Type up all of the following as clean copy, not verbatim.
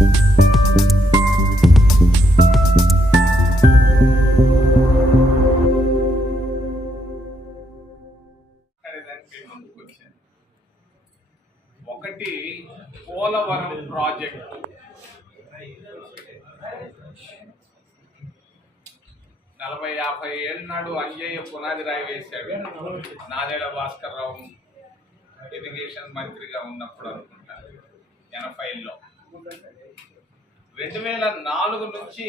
ఒకటి పోలవరం ప్రాజెక్టు 40-50 ఏళ్ళ నాడు అంజయ్య పునాది రాయి వేశాడు. నాదెళ్ల భాస్కర్ రావు ఇరిగేషన్ మంత్రిగా ఉన్నప్పుడు అనుకుంటా 80లో. 2004 నుంచి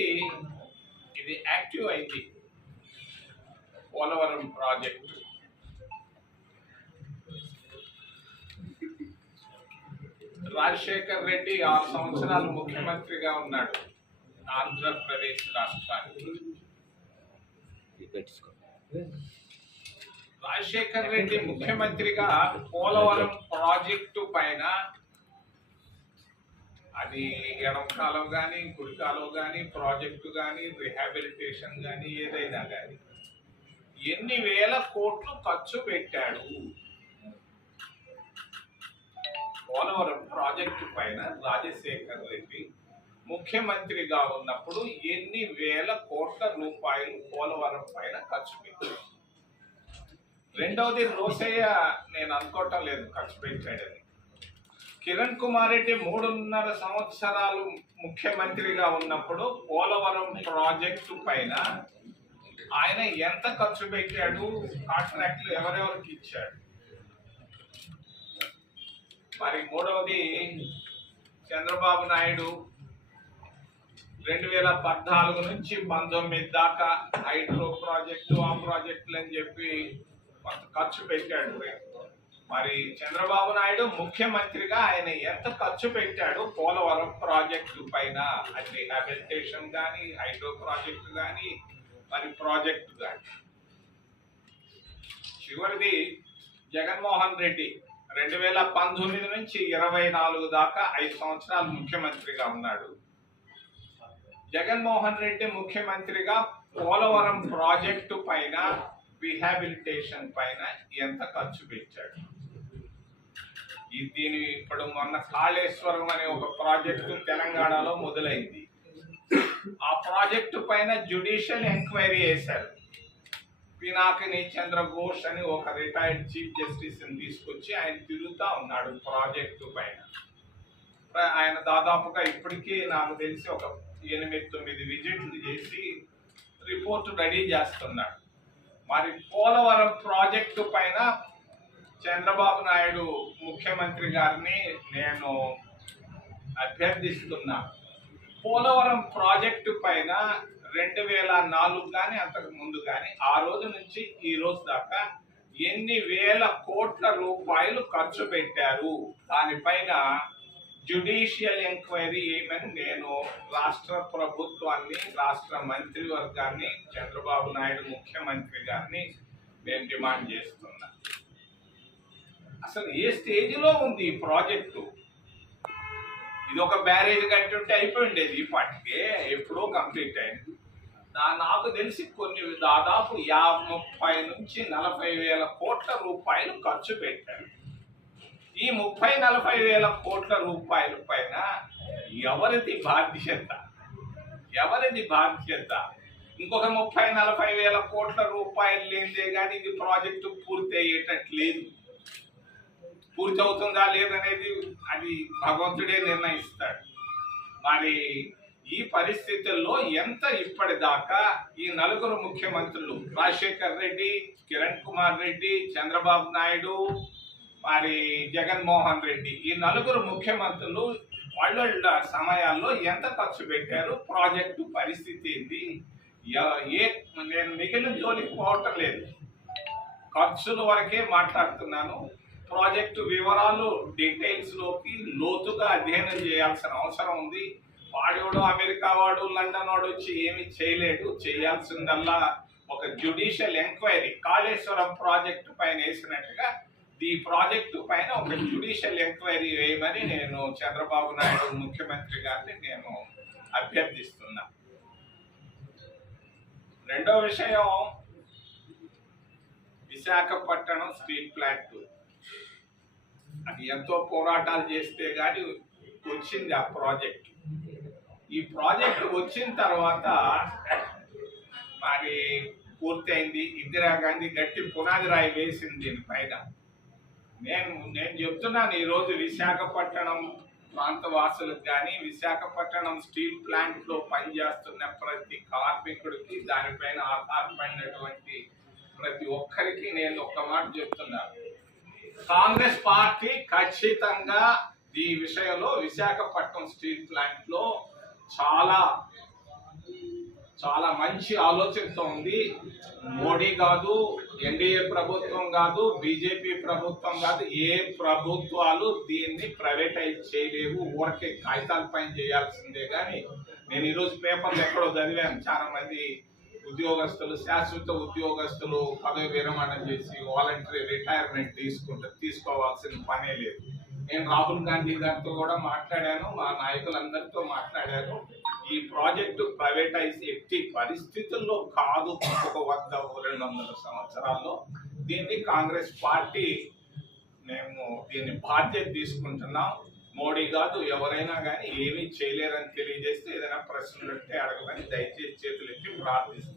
ఇది యాక్టివ్ అయింది పోలవరం ప్రాజెక్టు. రాజశేఖర్ రెడ్డి 6 సంవత్సరాలు ముఖ్యమంత్రిగా ఉన్నాడు ఆంధ్రప్రదేశ్ రాష్ట్రానికి. రాజశేఖర్ రెడ్డి ముఖ్యమంత్రిగా పోలవరం ప్రాజెక్టు పైన అది ఎడమ కాలం కానీ కుడి కాలం కానీ ప్రాజెక్టు కానీ రిహాబిలిటేషన్ కానీ ఏదైనా కానీ ఎన్ని వేల కోట్లు ఖర్చు పెట్టాడు పోలవరం ప్రాజెక్టు పైన రాజశేఖర్ రెడ్డి ముఖ్యమంత్రిగా ఉన్నప్పుడు ఎన్ని వేల కోట్ల రూపాయలు పోలవరం పైన ఖర్చు పెట్టాడు. రెండవది రోసయ్య నేను అనుకోవటం లేదు ఖర్చు పెట్టాడని. కిరణ్ కుమార్ రెడ్డి 3.5 సంవత్సరాలు ముఖ్యమంత్రిగా ఉన్నప్పుడు పోలవరం ప్రాజెక్టు పైన ఆయన ఎంత ఖర్చు పెట్టాడు, కాంట్రాక్టులు ఎవరెవరికి ఇచ్చాడు. మరి మూడవది చంద్రబాబు నాయుడు 2014 నుంచి 19 దాకా హైడ్రో ప్రాజెక్టు ఆ ప్రాజెక్టులు అని చెప్పి కొంత ఖర్చు పెట్టాడు. మరి చంద్రబాబు నాయుడు ముఖ్యమంత్రిగా ఆయన ఎంత ఖర్చు పెట్టాడు పోలవరం ప్రాజెక్టు పైన, అది రిహాబిలిటేషన్ కానీ హైడ్రో ప్రాజెక్టు కానీ మరి ప్రాజెక్టు కానీ. చివరిది జగన్మోహన్ రెడ్డి 2019 నుంచి 24 దాకా 5 సంవత్సరాలు ముఖ్యమంత్రిగా ఉన్నాడు. జగన్మోహన్ రెడ్డి ముఖ్యమంత్రిగా పోలవరం ప్రాజెక్టు పైన రిహాబిలిటేషన్ పైన ఎంత ఖర్చు పెట్టాడు. దీని ఇప్పుడు మొన్న కాళేశ్వరం అనే ఒక ప్రాజెక్టు తెలంగాణలో మొదలైంది. ఆ ప్రాజెక్టు పైన జ్యుడిషియల్ ఎంక్వైరీ చేశారు. పినాకిని చంద్ర ఘోష్ అని ఒక రిటైర్డ్ చీఫ్ జస్టిస్ ని తీసుకొచ్చి ఆయన తిరుగుతా ఉన్నాడు ప్రాజెక్టు పైన. ఆయన దాదాపుగా ఇప్పటికీ నాకు తెలిసి ఒక 8-9 విజిట్లు చేసి రిపోర్ట్ రెడీ చేస్తున్నాడు. మరి పోలవరం ప్రాజెక్టు పైన చంద్రబాబు నాయుడు ముఖ్యమంత్రి గారిని నేను అభ్యర్థిస్తున్నా, పోలవరం ప్రాజెక్టు పైన 2004 కానీ అంతకు ముందు కానీ ఆ రోజు నుంచి ఈ రోజు దాకా ఎన్ని వేల కోట్ల రూపాయలు ఖర్చు పెట్టారు, దానిపైన జ్యుడిషియల్ ఎంక్వైరీ ఏమని నేను రాష్ట్ర ప్రభుత్వాన్ని, రాష్ట్ర మంత్రివర్గాన్ని, చంద్రబాబు నాయుడు ముఖ్యమంత్రి గారిని నేను డిమాండ్ చేస్తున్నా. అసలు ఏ స్టేజ్లో ఉంది ఈ ప్రాజెక్టు? ఇది ఒక బ్యారేజ్ కట్టి ఉంటే అయిపోయి ఉండేది ఈ పాటికే, ఎప్పుడో కంప్లీట్ అయింది. నాకు తెలిసి దాదాపు 30 నుంచి 40 వేల కోట్ల రూపాయలు ఖర్చు పెట్టారు. ఈ 30-40 వేల కోట్ల రూపాయల పైన ఎవరిది బాధ్యత? ఇంకొక 30-40 వేల కోట్ల రూపాయలు లేదే కానీ ఇది ప్రాజెక్టు పూర్తి అయ్యేటట్లేదు. పూర్తి అవుతుందా లేదనేది అది భగవంతుడే నిర్ణయిస్తాడు. మరి ఈ పరిస్థితుల్లో ఎంత ఇప్పటిదాకా ఈ 4 ముఖ్యమంత్రులు రాజశేఖర్ రెడ్డి, కిరణ్ కుమార్ రెడ్డి, చంద్రబాబు నాయుడు, మరి జగన్మోహన్ రెడ్డి, ఈ 4 ముఖ్యమంత్రులు వాళ్ళ సమయాల్లో ఎంత ఖర్చు పెట్టారు, ప్రాజెక్టు పరిస్థితి ఏంది? నేను మిగిలిన జోలికి పోవటం లేదు, ఖర్చుల వరకే మాట్లాడుతున్నాను. ప్రాజెక్టు వివరాలు డీటెయిల్స్ లోకి లోతుగా అధ్యయనం చేయాల్సిన అవసరం ఉంది. వాడేవాడు అమెరికా వాడు లండన్ వాడు వచ్చి ఏమి చేయలేడు. చేయాల్సిందల్లా ఒక జ్యుడిషియల్ ఎంక్వైరీ, కాళేశ్వరం ప్రాజెక్టు పైన వేసినట్టుగా ఈ ప్రాజెక్టు పైన ఒక జ్యుడిషియల్ ఎంక్వైరీ వేయమని నేను చంద్రబాబు నాయుడు ముఖ్యమంత్రి గారిని నేను అభ్యర్థిస్తున్నా. రెండో విషయం, విశాఖపట్నం స్టీల్ ప్లాంట్. అది ఎంతో పోరాటాలు చేస్తే గానీ వచ్చింది ఆ ప్రాజెక్టు. ఈ ప్రాజెక్టు వచ్చిన తర్వాత మరి పూర్తయింది. ఇందిరాగాంధీ గట్టి పునాది రాయి వేసింది దీనిపైన. నేను చెప్తున్నాను, ఈరోజు విశాఖపట్నం ప్రాంత వాసులకు కానీ, విశాఖపట్నం స్టీల్ ప్లాంట్ లో పనిచేస్తున్న ప్రతి కార్మికుడికి, దానిపైన ఆధారపడినటువంటి ప్రతి ఒక్కరికి నేను ఒక్క మాట చెప్తున్నాను, కాంగ్రెస్ పార్టీ ఖచ్చితంగా ఈ విషయంలో విశాఖపట్నం స్టీల్ ప్లాంట్ లో చాలా చాలా మంచి ఆలోచనతో ఉంది. మోడీ కాదు, ఎన్డీఏ ప్రభుత్వం కాదు, బీజేపీ ప్రభుత్వం కాదు, ఏ ప్రభుత్వాలు దీన్ని ప్రైవేటైజ్ చేయలేవు. ఊరికే కాగితాల పైన చేయాల్సిందే. కానీ నేను ఈరోజు పేపర్లు ఎక్కడో చదివాను, చాలా మంది ఉద్యోగస్తులు, శాశ్వత ఉద్యోగస్తులు పదవి విరమణ చేసి వాలంటరీ రిటైర్మెంట్ తీసుకోవాల్సిన పనే లేదు. నేను రాహుల్ గాంధీ గారితో కూడా మాట్లాడాను, మా నాయకులందరితో మాట్లాడాను. ఈ ప్రాజెక్టు ప్రైవేటైజ్ ఎట్టి పరిస్థితుల్లో కాదు. ఒక 100-200 సంవత్సరాల్లో దీన్ని కాంగ్రెస్ పార్టీ మేము దీన్ని బాధ్యత తీసుకుంటున్నాం. మోడీ కాదు, ఎవరైనా కానీ ఏమీ చేయలేరని తెలియజేస్తే, ఏదైనా ప్రశ్నలు ఉంటే అడగమని దయచేసి చేతులెత్తి ప్రార్థిస్తున్నాం.